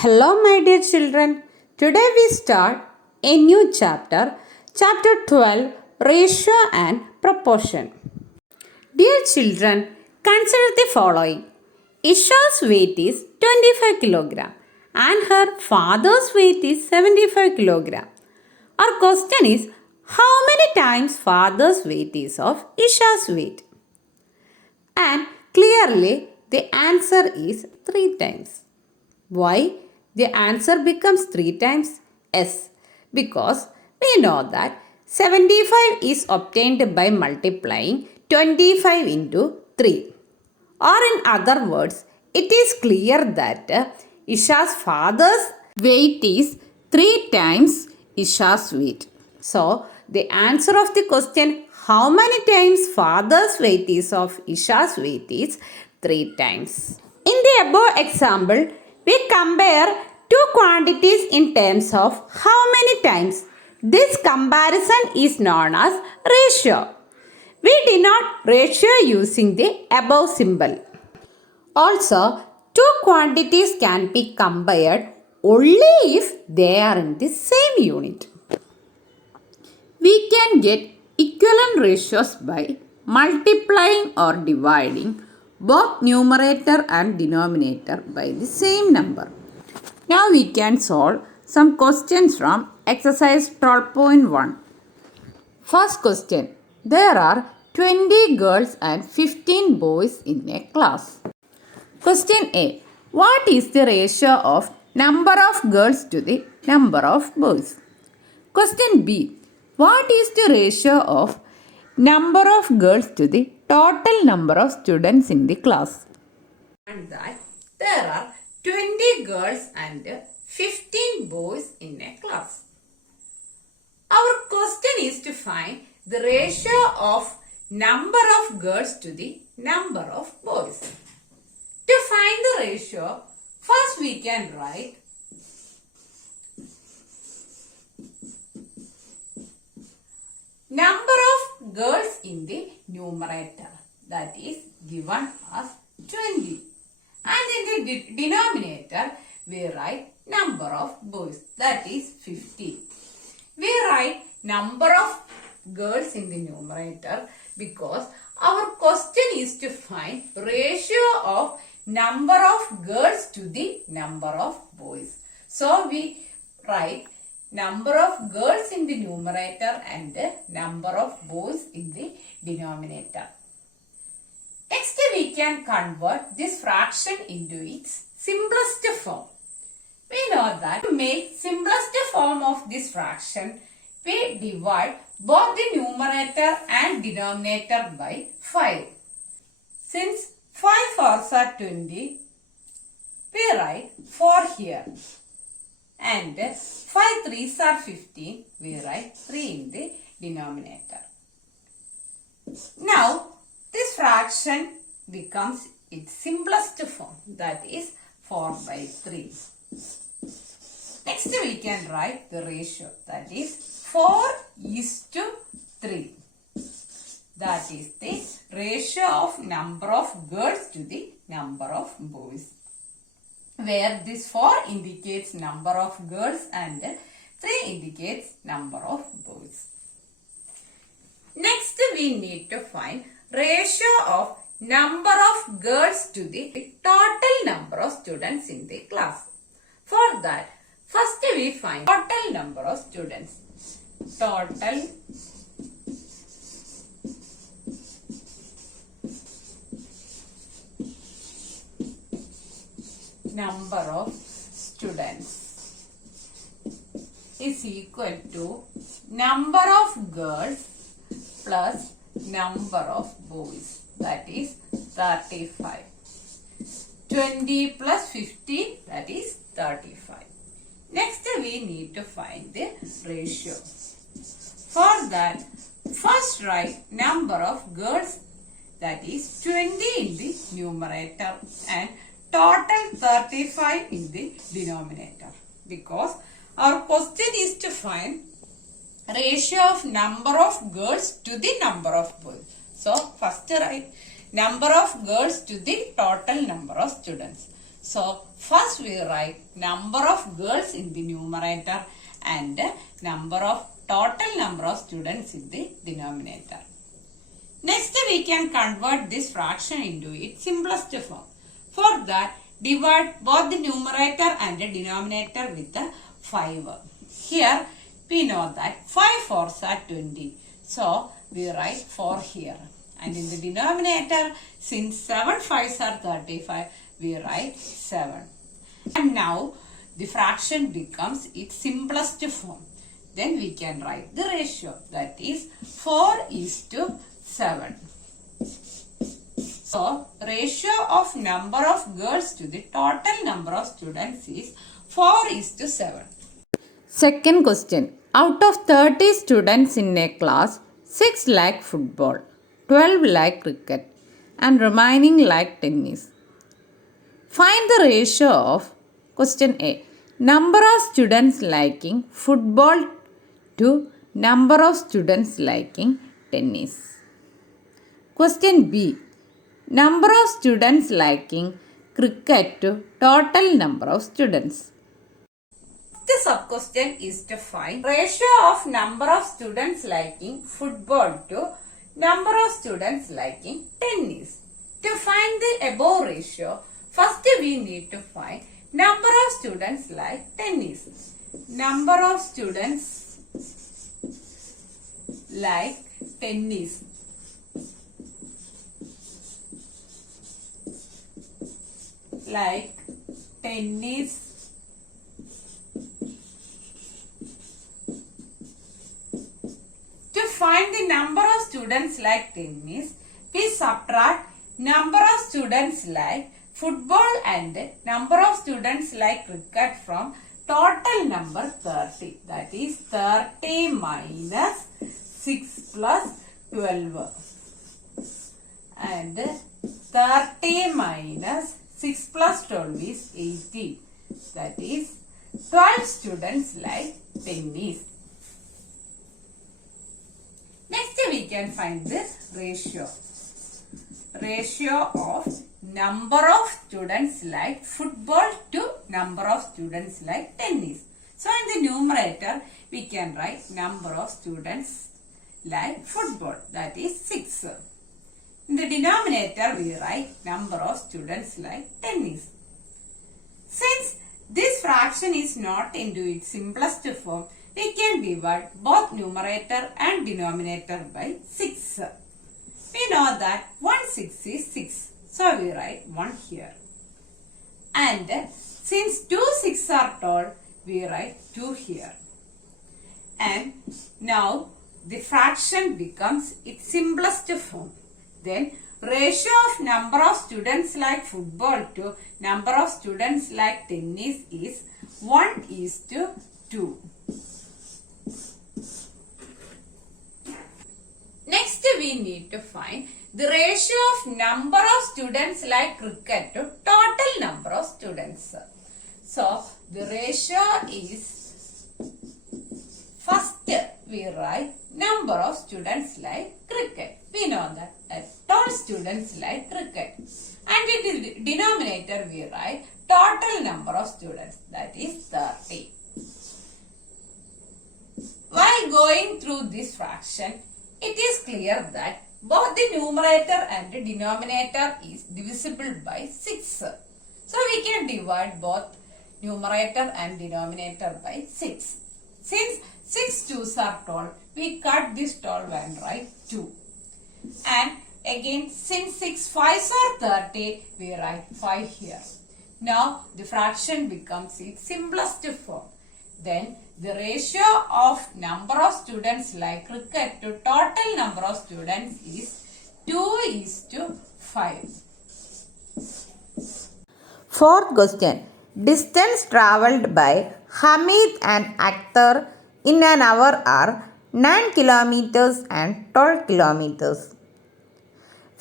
Hello, my dear children. Today we start a new chapter, chapter 12, Ratio and Proportion. Dear children, consider the following. Isha's weight is 25 kg and her father's weight is 75 kg. Our question is, how many times father's weight is of Isha's weight? And clearly the answer is 3 times. Why? The answer becomes 3 times? Yes, because we know that 75 is obtained by multiplying 25 into 3. Or in other words, it is clear that Isha's father's weight is 3 times Isha's weight. So, the answer of the question, how many times father's weight is of Isha's weight is 3 times. In the above example, we compare two quantities in terms of how many times. This comparison is known as ratio. We denote ratio using the above symbol. Also, two quantities can be compared only if they are in the same unit. We can get equivalent ratios by multiplying or dividing both numerator and denominator by the same number. Now we can solve some questions from exercise 12.1. First question. There are 20 girls and 15 boys in a class. Question A. What is the ratio of number of girls to the number of boys? Question B. What is the ratio of number of girls to the total number of students in the class? And that there are 20 girls and 15 boys in a class. Our question is to find the ratio of number of girls to the number of boys. To find the ratio, first we can write number of girls in the numerator, that is given as 20. And in the denominator, we write number of boys, that is 15. We write number of girls in the numerator because our question is to find ratio of number of girls to the number of boys. So we write number of girls in the numerator and number of boys in the denominator. Next, we can convert this fraction into its simplest form. We know that to make simplest form of this fraction, we divide both the numerator and denominator by 5. Since 5 fours are 20, we write 4 here. And 5 threes are 15, we write 3 in the denominator. Now, this fraction becomes its simplest form, that is 4 by 3. Next we can write the ratio, that is 4 is to 3. That is the ratio of number of girls to the number of boys, where this 4 indicates number of girls and 3 indicates number of boys. Next we need to find ratio of number of girls to the total number of students in the class. For that, first we find total number of students. Total number of students is equal to number of girls plus number of boys, that is 35. 20 plus 15, that is 35. Next we need to find the ratio. For that, first write number of girls, that is 20 in the numerator and total 35 in the denominator, because our question is to find ratio of number of girls to the number of boys. So, first write number of girls to the total number of students. So first we write number of girls in the numerator and total number of students in the denominator. Next we can convert this fraction into its simplest form. For that, divide both the numerator and the denominator with 5. Here we know that 5 fours are 20. So we write 4 here. And in the denominator, since 7 5s are 35, we write 7. And now the fraction becomes its simplest form. Then we can write the ratio, that is 4:7. So ratio of number of girls to the total number of students is 4:7. Second question. Out of 30 students in a class, 6 like football, 12 like cricket, and remaining like tennis. Find the ratio of question A. Number of students liking football to number of students liking tennis. Question B. Number of students liking cricket to total number of students. The sub-question is to find ratio of number of students liking football to number of students liking tennis. To find the above ratio, first we need to find number of students like tennis. Number of students like tennis. Like tennis. To find the number of students like tennis, we subtract number of students like football and number of students like cricket from total number 30. That is 30 minus 6 plus 12. And 30 minus 6 plus 12 is 80. That is 12 students like tennis. Next we can find this ratio. Ratio of number of students like football to number of students like tennis. So in the numerator we can write number of students like football, that is 6. In the denominator we write number of students like tennis. Since this fraction is not into its simplest form, we can divide both numerator and denominator by 6. We know that 1 6 is 6. So we write 1 here. And since 2 6 are told, we write 2 here. And now the fraction becomes its simplest form. Then ratio of number of students like football to number of students like tennis is 1:2. Next we need to find the ratio of number of students like cricket to total number of students. So the ratio is, first we write number of students like cricket. We know that 12 students like cricket. And in the denominator we write total number of students, that is 30. While going through this fraction, it is clear that both the numerator and the denominator is divisible by 6. So we can divide both numerator and denominator by 6. Since 6 2s are told, we cut this 12 and write 2. And again, since 6 5s are 30, we write 5 here. Now the fraction becomes its simplest form. Then the ratio of number of students like cricket to total number of students is 2:5. Fourth question. Distance travelled by Hamid and Akhtar in an hour are 9 kilometers and 12 kilometers.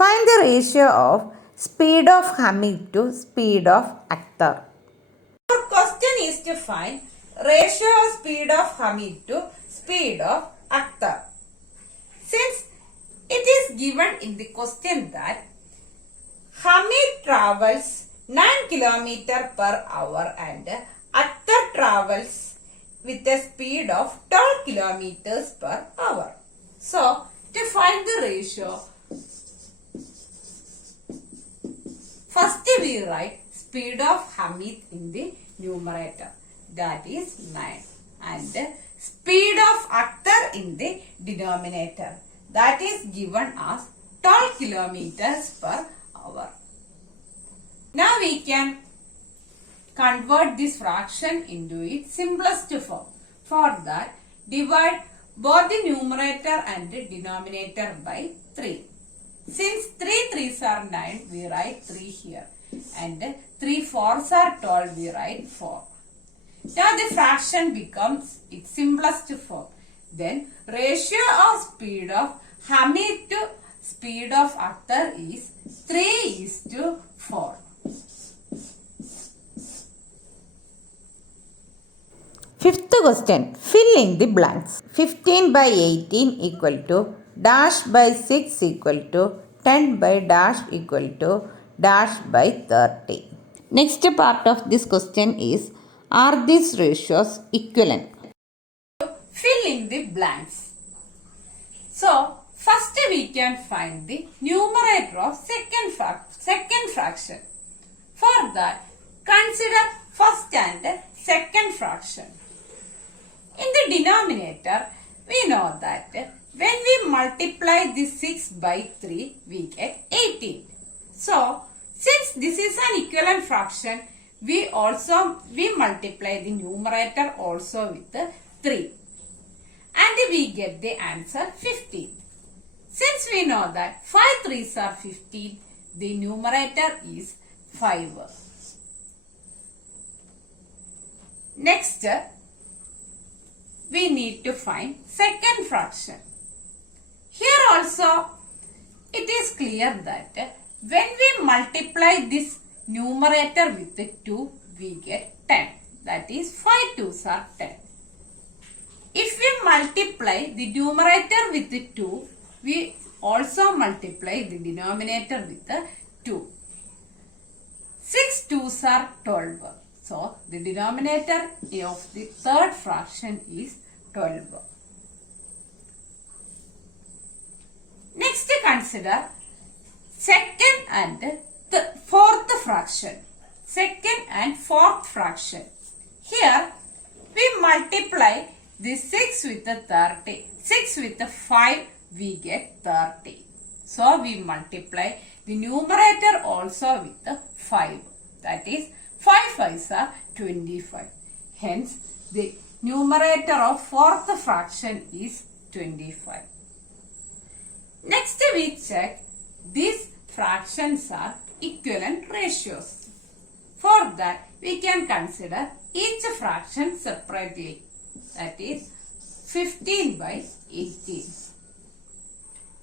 Find the ratio of speed of Hamid to speed of Akhtar. Our question is to find ratio of speed of Hamid to speed of Akhtar. Since it is given in the question that Hamid travels 9 kilometer per hour and Akhtar travels with a speed of 12 kilometers per hour. So, to find the ratio, first we write speed of Hamid in the numerator, that is 9, and speed of Akhtar in the denominator, that is given as 12 kilometers per hour. Now we can convert this fraction into its simplest form. For that, divide both the numerator and the denominator by 3. Since 3 3s are 9, we write 3 here. And 3 4s are 12, we write 4. Now the fraction becomes its simplest form. Then ratio of speed of Hamid to speed of Akhtar is 3:4. Fifth question. Fill in the blanks. 15 by 18 equal to dash by 6 equal to 10 by dash equal to dash by 30. Next part of this question is, are these ratios equivalent? Fill in the blanks. So, first we can find the numerator of second fraction. For that, consider first and second fraction. In the denominator, we know that when we multiply this 6 by 3, we get 18. So, since this is an equivalent fraction, we multiply the numerator also with 3. And we get the answer 15. Since we know that 5 3s are 15, the numerator is 5. Next, we need to find second fraction. Here also, it is clear that when we multiply this numerator with 2, we get 10. That is 5 2s are 10. If we multiply the numerator with 2, we also multiply the denominator with 2. 6 2s are 12. So, the denominator of the third fraction is 12. Next, consider second and fourth fraction. Second and fourth fraction. Here, we multiply the 6 with 30. 6 with 5, we get 30. So, we multiply the numerator also with 5. That is 5 5s are 25. Hence, the numerator of fourth fraction is 25. Next, we check these fractions are equivalent ratios. For that, we can consider each fraction separately. That is 15 by 18.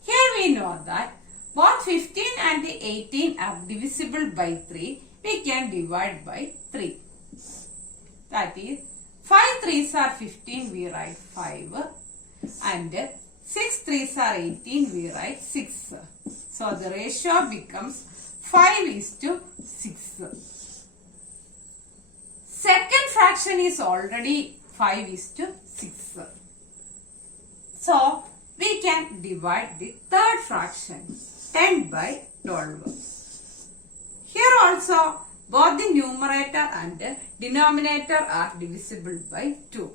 Here we know that both 15 and the 18 are divisible by 3. We can divide by 3. That is 5 3s are 15, we write 5. And 6 3s are 18, we write 6. So the ratio becomes 5:6. Second fraction is already 5:6. So we can divide the third fraction, 10 by 12. Here also both the numerator and denominator are divisible by 2.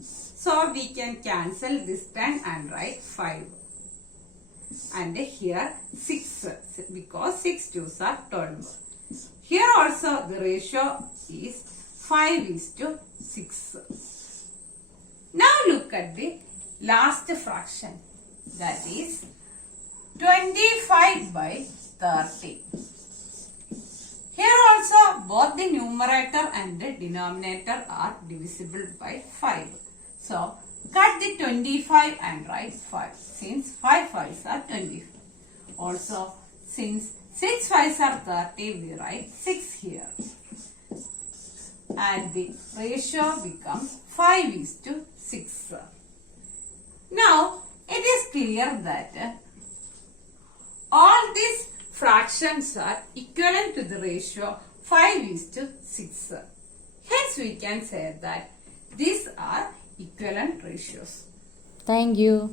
So we can cancel this 10 and write 5. And here 6 because 6 2s are 12. Here also the ratio is 5:6. Now look at the last fraction, that is 25 by 30. Here also both the numerator and the denominator are divisible by 5. So cut the 25 and write 5 since 5 5s are 25. Also since 6 5s are 30, we write 6 here. And the ratio becomes 5:6. Now it is clear that all these fractions are equivalent to the ratio 5:6. Hence we can say that these are equivalent ratios. Thank you.